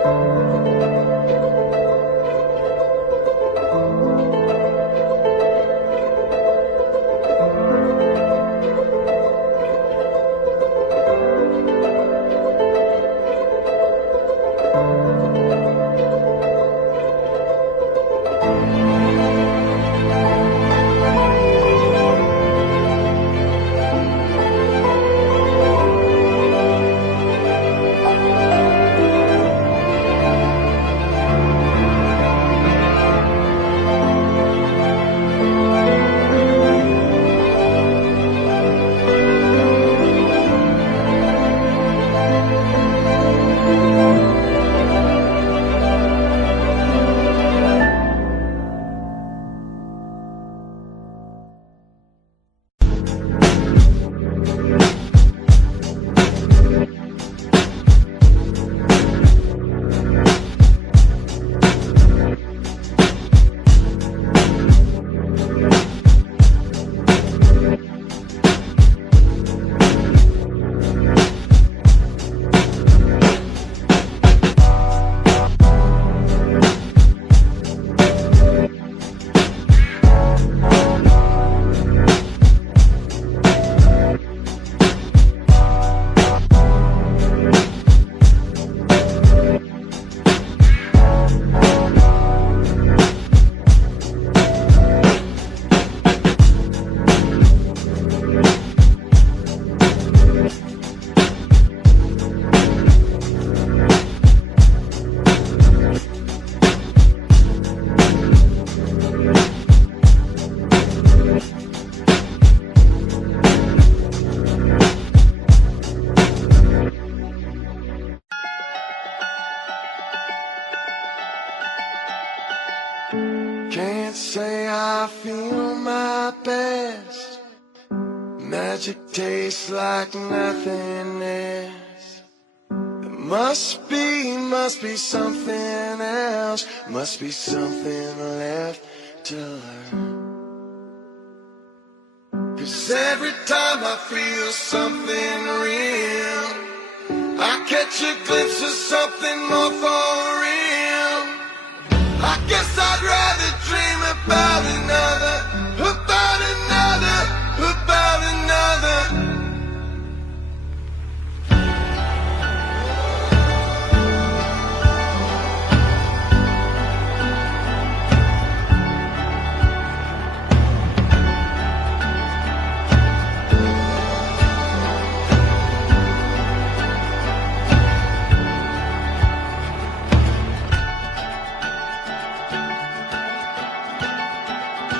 Can't say I feel my best. Magic tastes like nothing else. There must be something else. Must be something left to learn. 'Cause every time I feel something real, I catch a glimpse of something more for real. I guess I'd rather dream about another, about another, about another.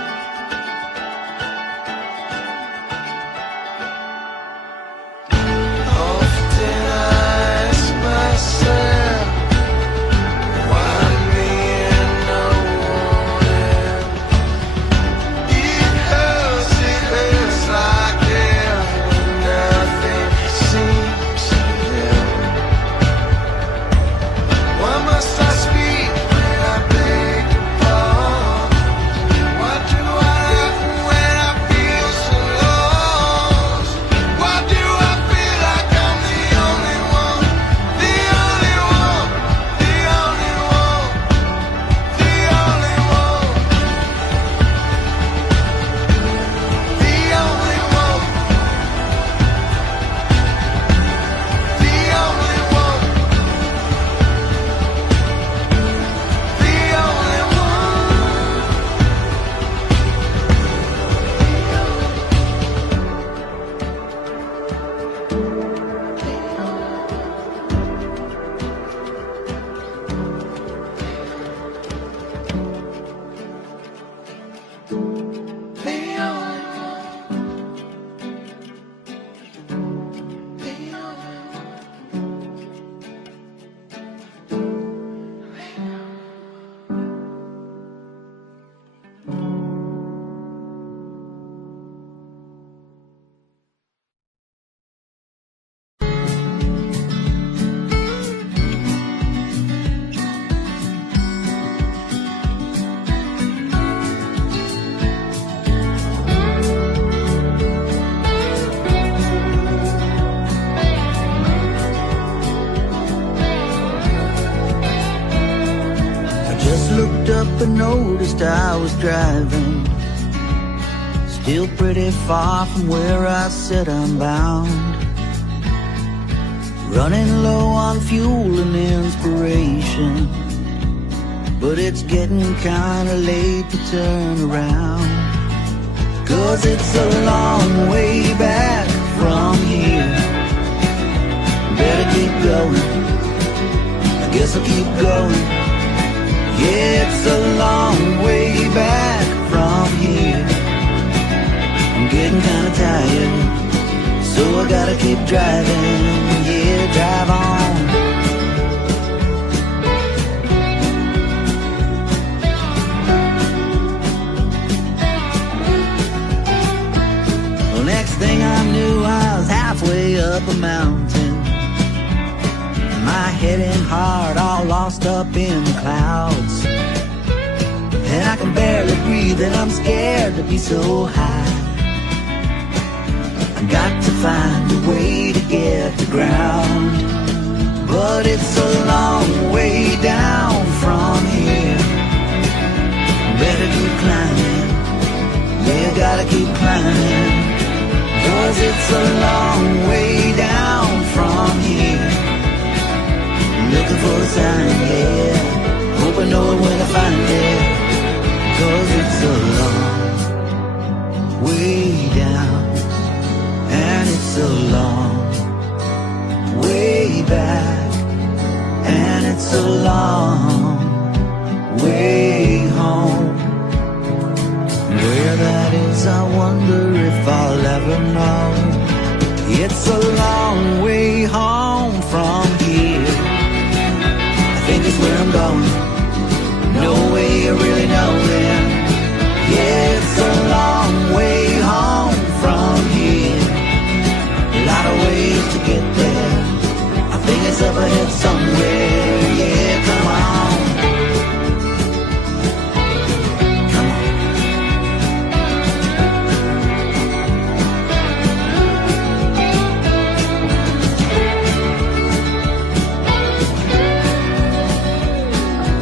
up and noticed I was driving, still pretty far from where I said I'm bound. Running low on fuel and inspiration, but it's getting kinda late to turn around. 'Cause it's a long way back from here. Better keep going, I guess I'll keep going. Yeah, it's a long way back from here. I'm getting kinda tired, so I gotta keep driving. Yeah, drive on. Well, next thing I knew, I was halfway up a mountain, my head and heart all lost up in the clouds. And I can barely breathe and I'm scared to be so high. I got to find a way to get to ground, but it's a long way down from here. Better keep climbing, yeah, gotta keep climbing. 'Cause it's a long way down from here. Looking for a sign, yeah, hope I know it when I find it. 'Cause it's a long way down, and it's a long way back, and it's a long way home. Where that is, I wonder if I'll ever know. It's a long way home from here. I think it's where I'm going, no way of really knowing. Yeah, it's a long way home from here. A lot of ways to get there, I think it's up ahead somewhere. Yeah, come on. Come on.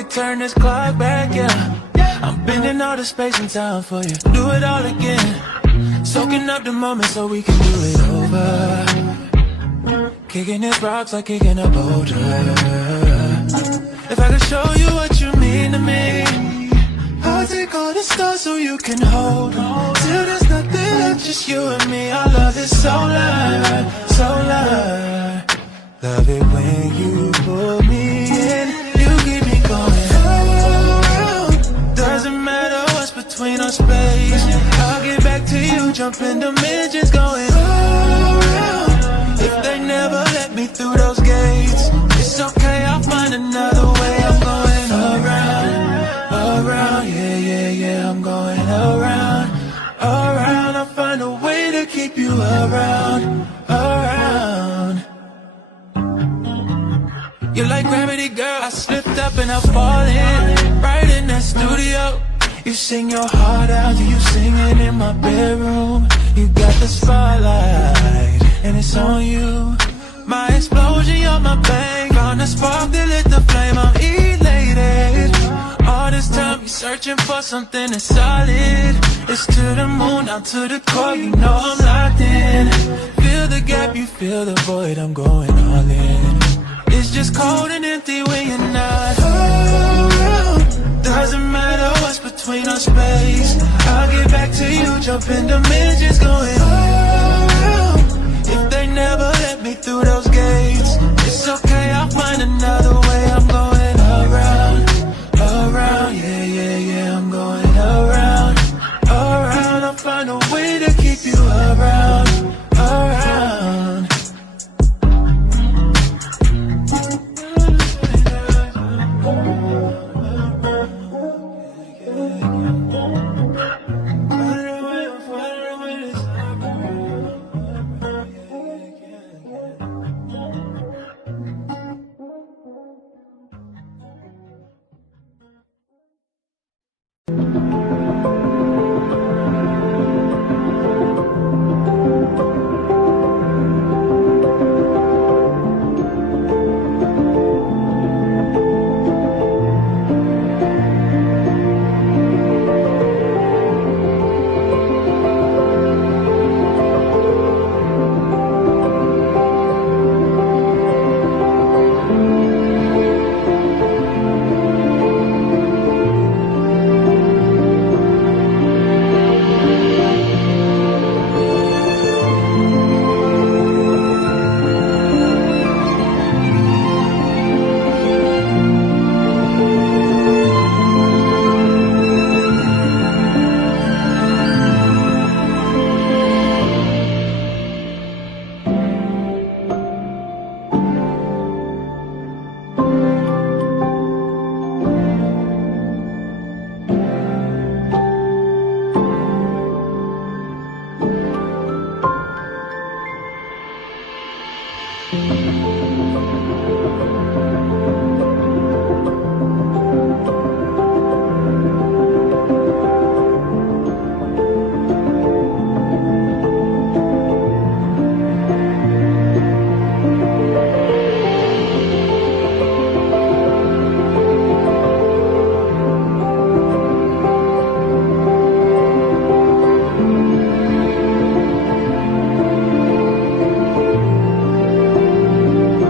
could turn this clock back, yeah. I'm bending all the space and time for you. Do it all again. Soaking up the moment so we can do it over. Kicking these rocks like kicking a boulder. If I could show you what you mean to me, I'll take all the stars so you can hold on. Till there's nothing left, just you and me. Our love is so light, so light. Love it when you pull me in. You keep me going around. Doesn't matter what's between our space. I'll get back to you, jump in dimensions, going around. If they never let me through those gates, it's okay, I'll find another way. I'm going around, around, yeah, yeah, yeah. I'm going around, around. I'll find a way to keep you around, around. You're like gravity, girl. I slipped up and I'm falling right in that studio. You sing your heart out, you sing it in my bedroom. You got the spotlight, and it's on you. My explosion, you're my bang. Found a spark that lit the flame, I'm elated. All this time, you're searching for something that's solid. It's to the moon, down to the core, you know I'm locked in. Feel the gap, you feel the void, I'm going all in. It's just cold and empty when you're not around. Doesn't matter what's between our space. I'll get back to you, jump in dimensions, going around. If they never let me through those gates, it's okay, I'll find another way. I'm going around, around, yeah, yeah, yeah. I'm going around, around. I'll find a way to keep you around, around.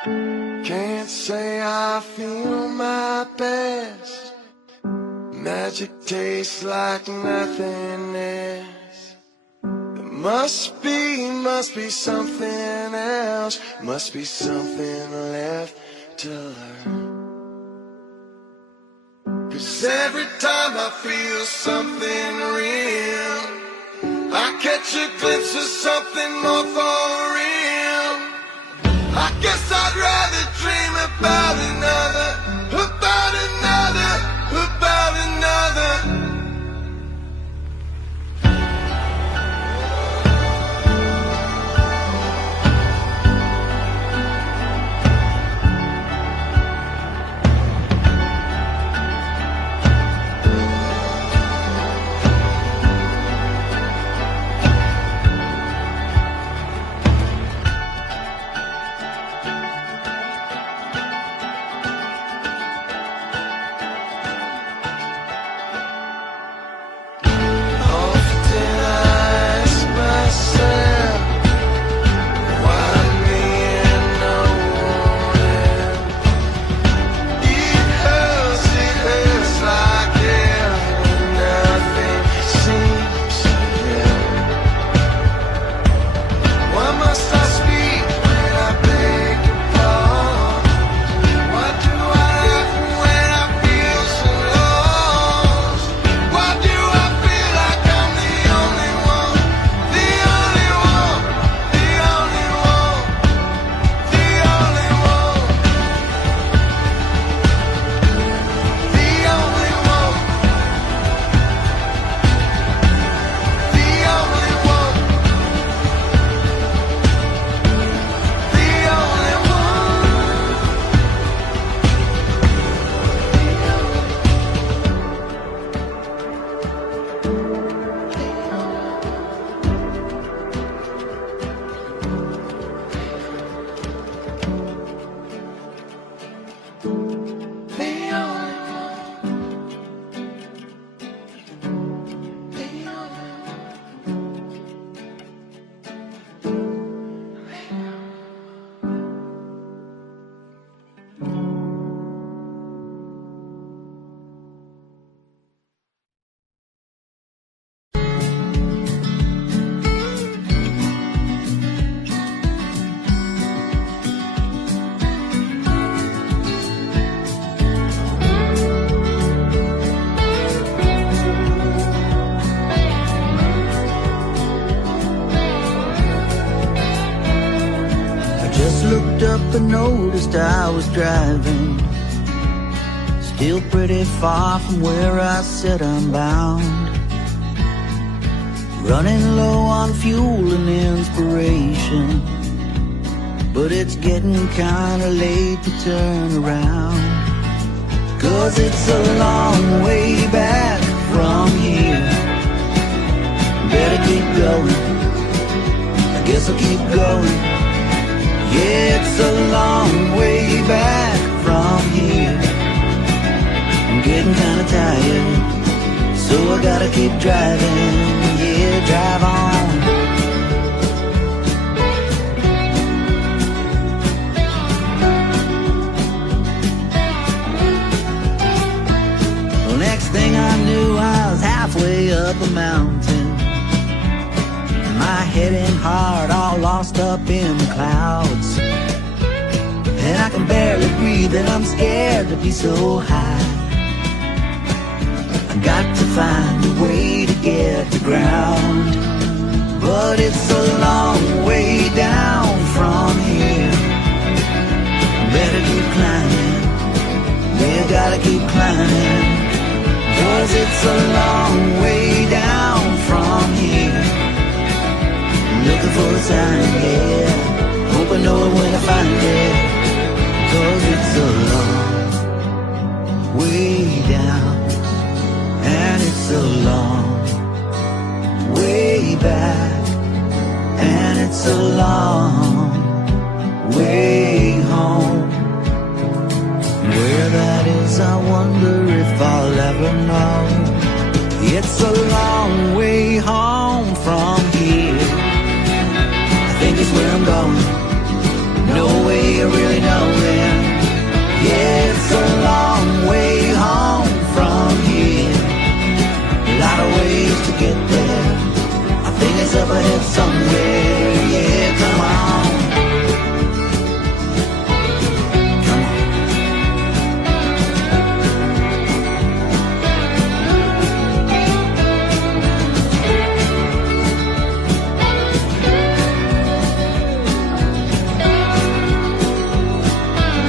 Can't say I feel my best. Magic tastes like nothing else. There must be something else. Must be something left to learn. 'Cause every time I feel something real, I catch a glimpse of something more for real. I guess I'd rather dream about another, about another, about another. Looked up and noticed I was driving, still pretty far from where I said I'm bound. Running low on fuel and inspiration, but it's getting kinda late to turn around. 'Cause it's a long way back from here. Better keep going, I guess I'll keep going. Yeah, it's a long way back from here. I'm getting kinda tired, so I gotta keep driving. Yeah, drive on. Well, next thing I knew, I was halfway up a mountain. My head and heart all lost up in the clouds, and I can barely breathe and I'm scared to be so high. I got to find a way to get to ground, but it's a long way down from here. Better keep climbing, yeah, gotta keep climbing, 'cause it's a long way down from here. Looking for a sign, yeah, hope I know it when I find it. 'Cause it's a long way down, and it's a long way back, and it's a long way home. Where that is, I wonder if I'll ever know. It's a long way home from here. I think it's where I'm going, no way you really know then? Yeah, it's a long way home from here. A lot of ways to get there. I think it's up ahead somewhere. Yeah, come on. Come on.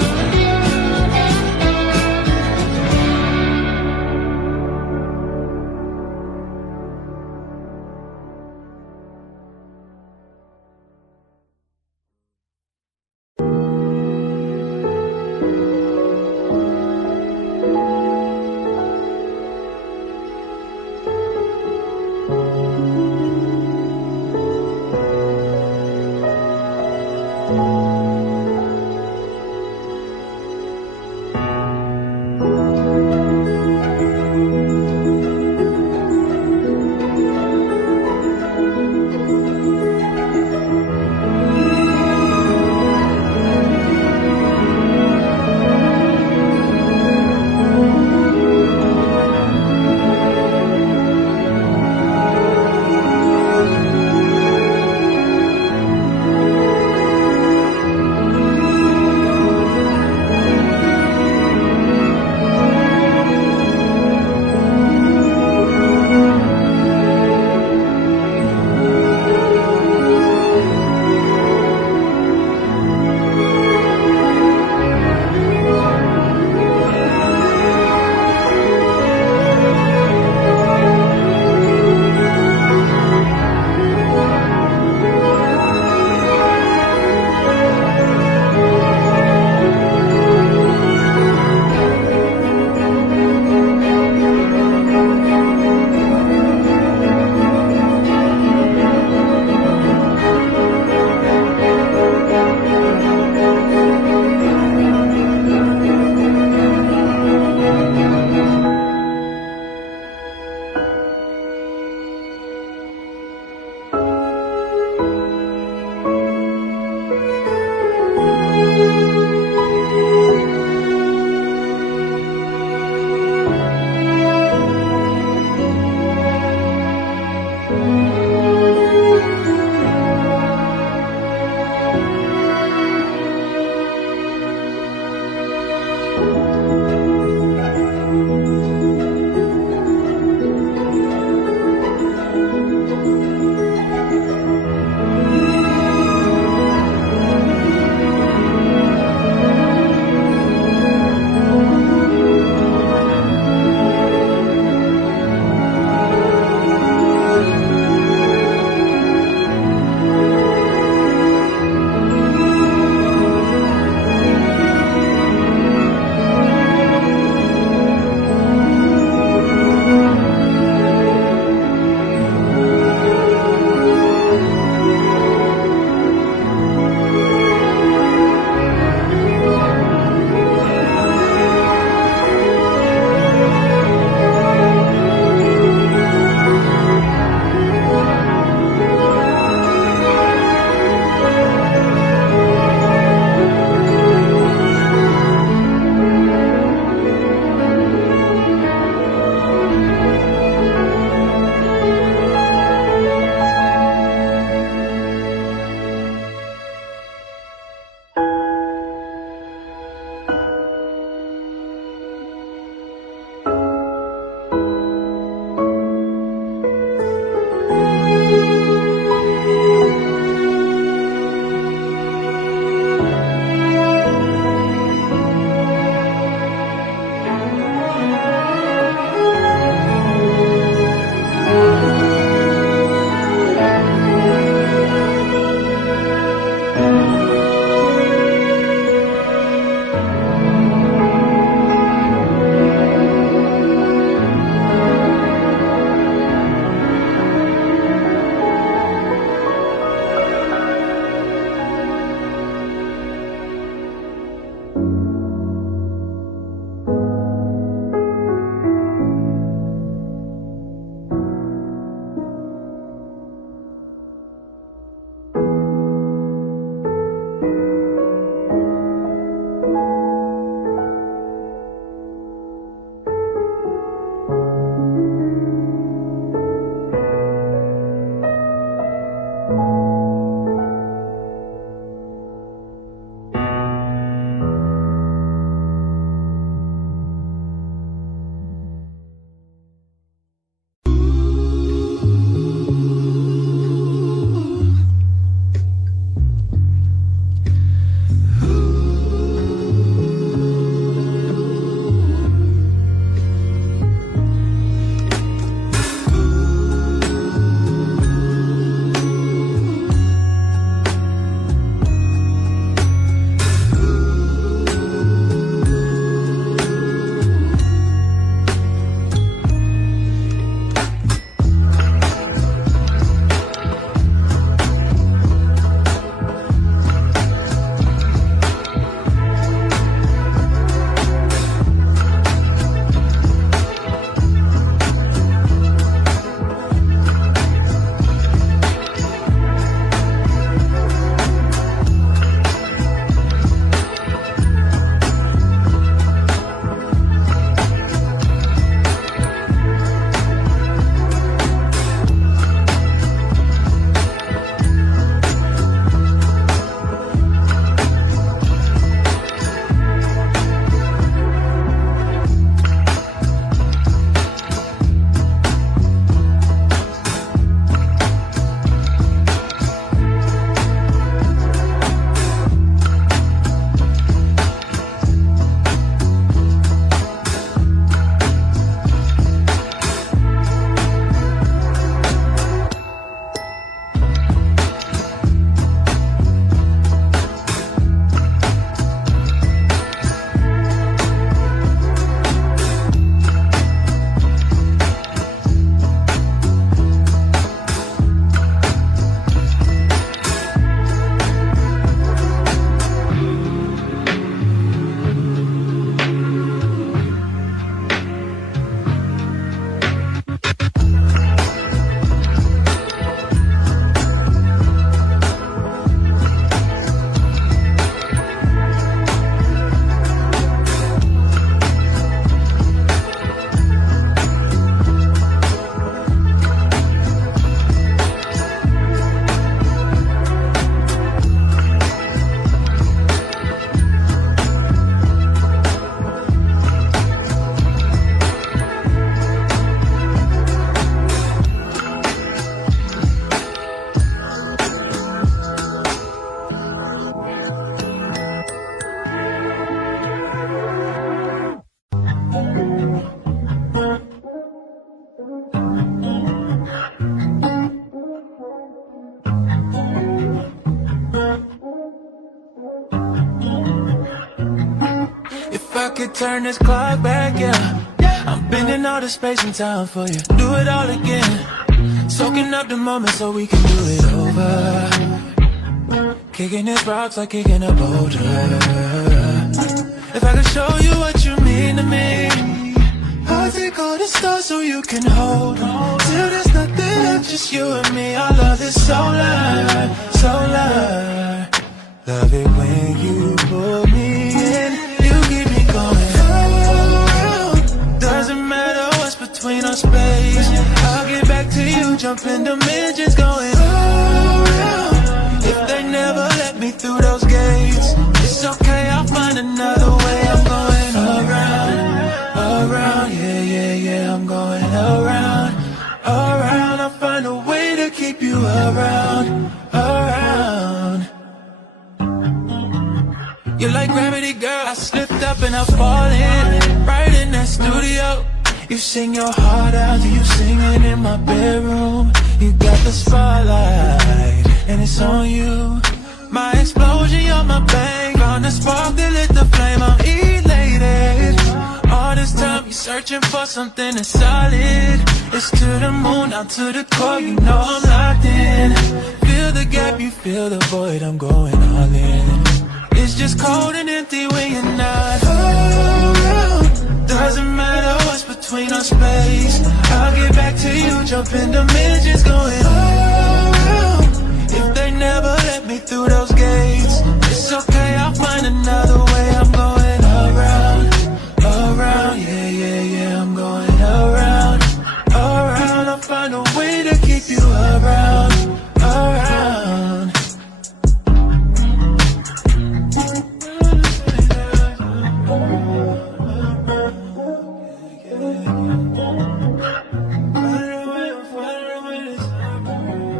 could turn this clock back, yeah. I'm bending all the space and time for you. Do it all again. Soaking up the moment so we can do it over. Kicking these rocks like kicking a boulder. If I could show you what you mean to me, I'll take all the stars so you can hold on. Till there's nothing left, just you and me. I love this solar, solar. Love it when you pull me in. You keep me going around. Doesn't matter what's between our space. I'll get back to you, jumping dimensions, going around. If they never let me through those gates, it's okay, I'll find another way. I'm going around, around, yeah, yeah, yeah. I'm going around, around. I'll find a way to keep you around, around. You're like gravity, girl. I slipped up and I fall in. Right in that studio. You sing your heart out, you singing in my bedroom. You got the spotlight, and it's on you. My explosion, you're my bang. Found the spark that lit the flame, I'm elated. All this time you're searching for something that's solid. It's to the moon, down to the core, you know I'm locked in. Feel the gap, you feel the void, I'm going all in. It's just cold and empty when you're not around. Doesn't matter what's between our space. I'll get back to you, jumping dimensions, going around. If they never let me through those gates, it's okay, I'll find another way. I'm going around, around, yeah, yeah, yeah. I'm going around, around. I'll find a way to keep you around, around.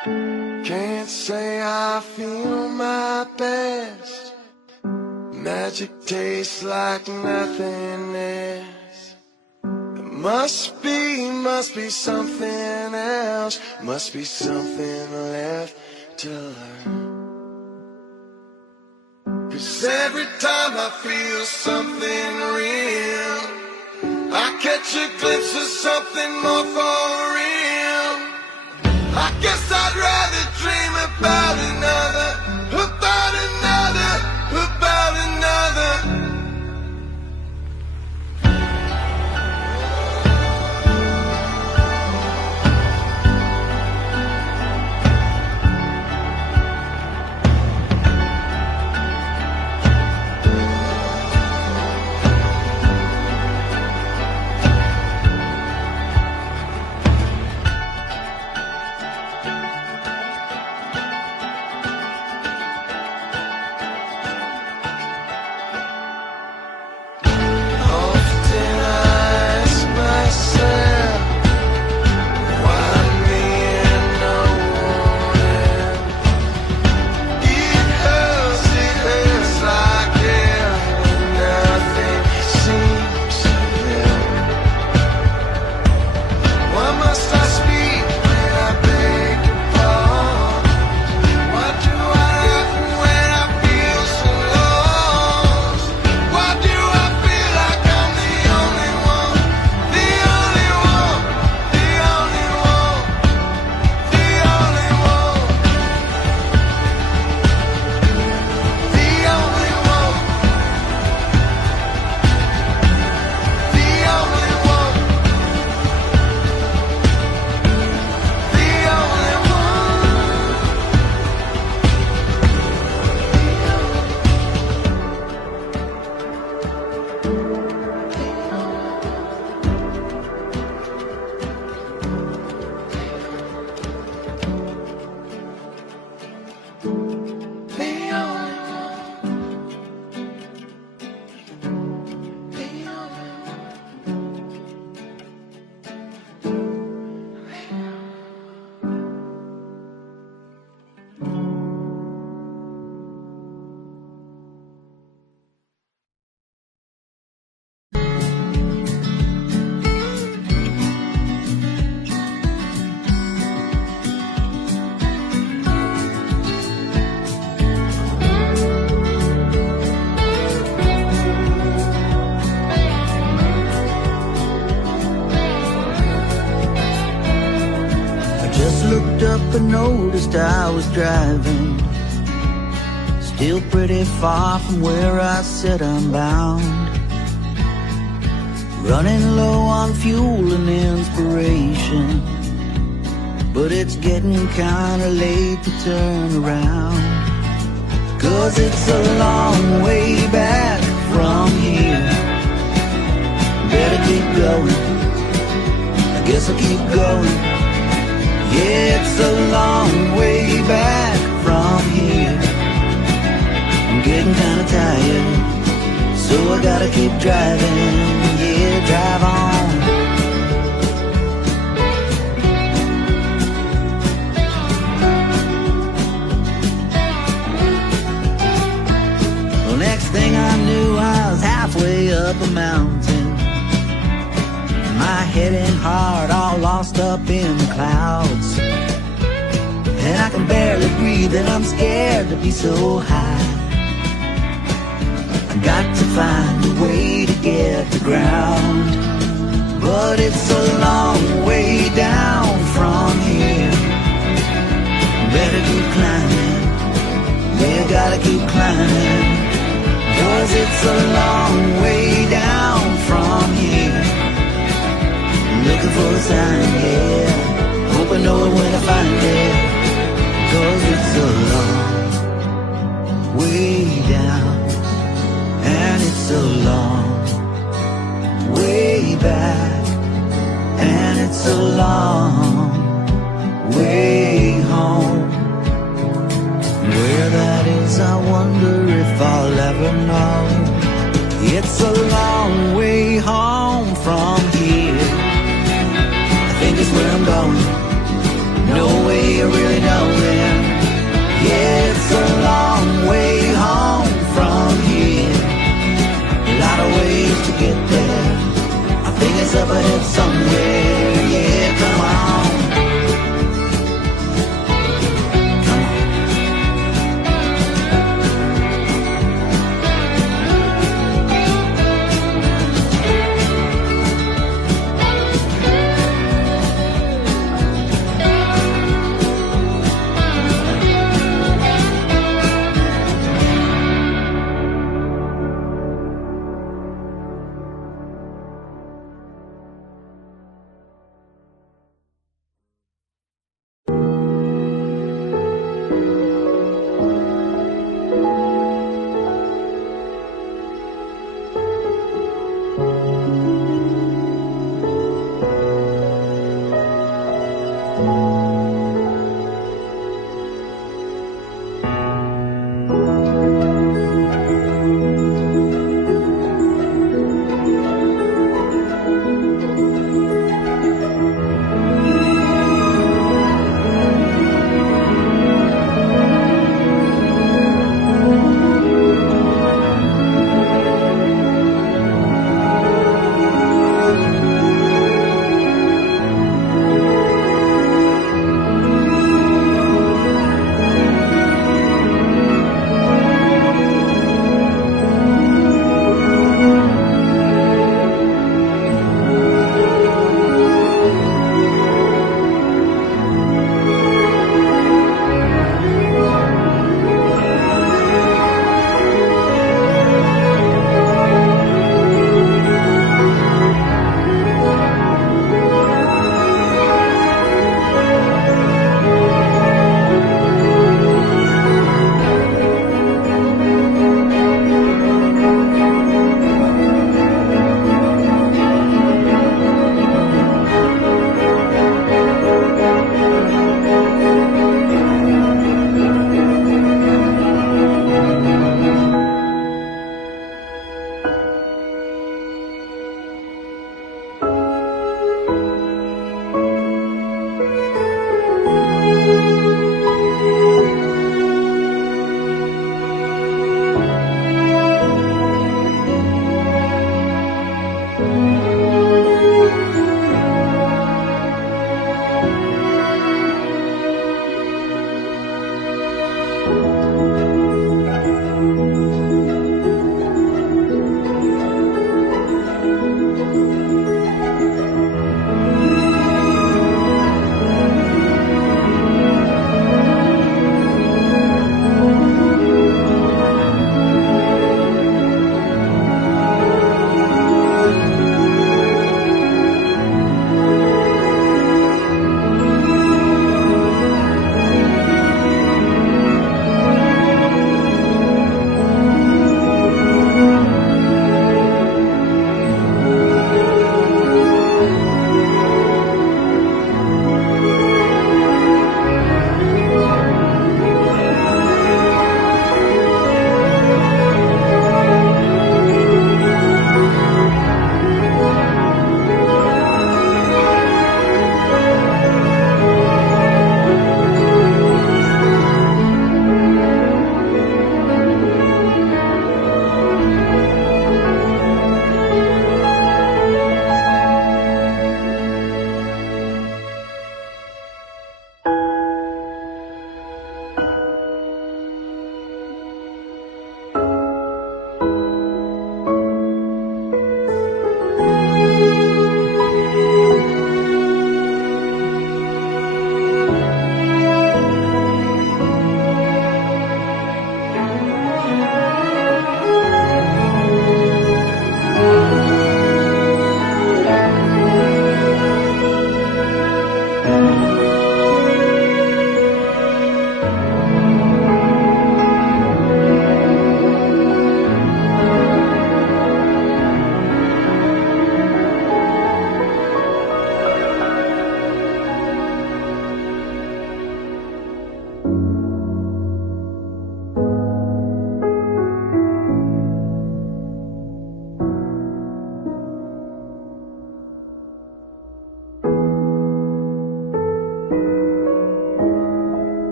Can't say I feel my best. Magic tastes like nothing else. Must be something else. Must be something left to learn. 'Cause every time I feel something real, I catch a glimpse of something more for real. I guess I'd rather dream about another, about another, about another. Up and noticed I was driving, still pretty far from where I said I'm bound. Running low on fuel and inspiration, but it's getting kinda late to turn around. 'Cause it's a long way back from here. Better keep going, I guess I'll keep going. Yeah, it's a long way back from here. I'm getting kinda tired, so I gotta keep driving. Yeah, drive on. Well, next thing I knew, I was halfway up a mountain. My head and heart all lost up in the clouds, and I can barely breathe and I'm scared to be so high. I got to find a way to get to ground, but it's a long way down from here. Better keep climbing, yeah, gotta keep climbing, 'cause it's a long way down from here. Looking for a sign, yeah, hope I know it when I find it. 'Cause it's a long way down, and it's a long way back, and it's a long way home. Where that is, I wonder if I'll ever know. It's a long way home from here. I think it's where I'm going, no way I really know.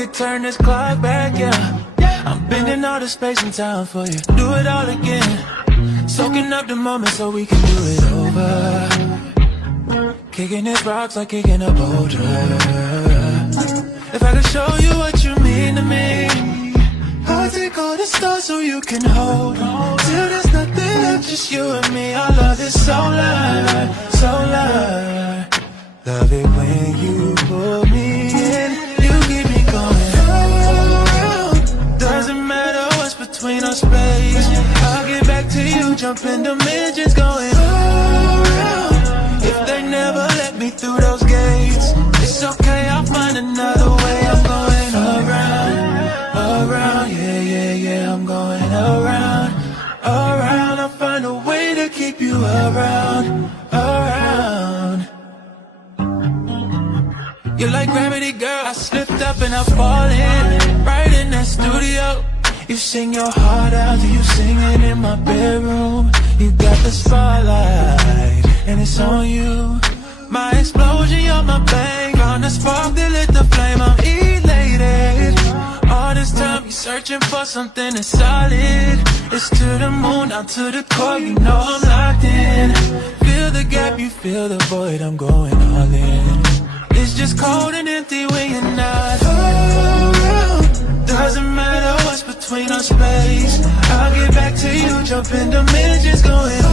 could turn this clock back, yeah. I'm bending all the space and time for you. Do it all again. Soaking up the moment so we can do it over. Kicking these rocks like kicking a boulder. If I could show you what you mean to me, I'll take all the stars so you can hold on. Till there's nothing left, just you and me. Our love is so loud, so loud. Love it when you pull me in. You keep me going around. Doesn't matter what's between our space. I'll get back to you, jump in dimensions going around. If they never let me through those gates, it's okay, I'll find another way. I'm going around, around, yeah, yeah, yeah. I'm going around, around. I'll find a way to keep you around, around. You're like gravity, girl. I slipped up and I fall in. Right in that studio. You sing your heart out, do you sing it in my bedroom? You got the spotlight, and it's on you. My explosion, you're my bang. Found a spark that lit the flame, I'm elated. All this time you're searching for something that's solid. It's to the moon, down to the core, you know I'm locked in. Feel the gap, you feel the void, I'm going all in. It's just cold and empty when you're not around. Doesn't matter what's between our space. I'll get back to you, jump in dimensions going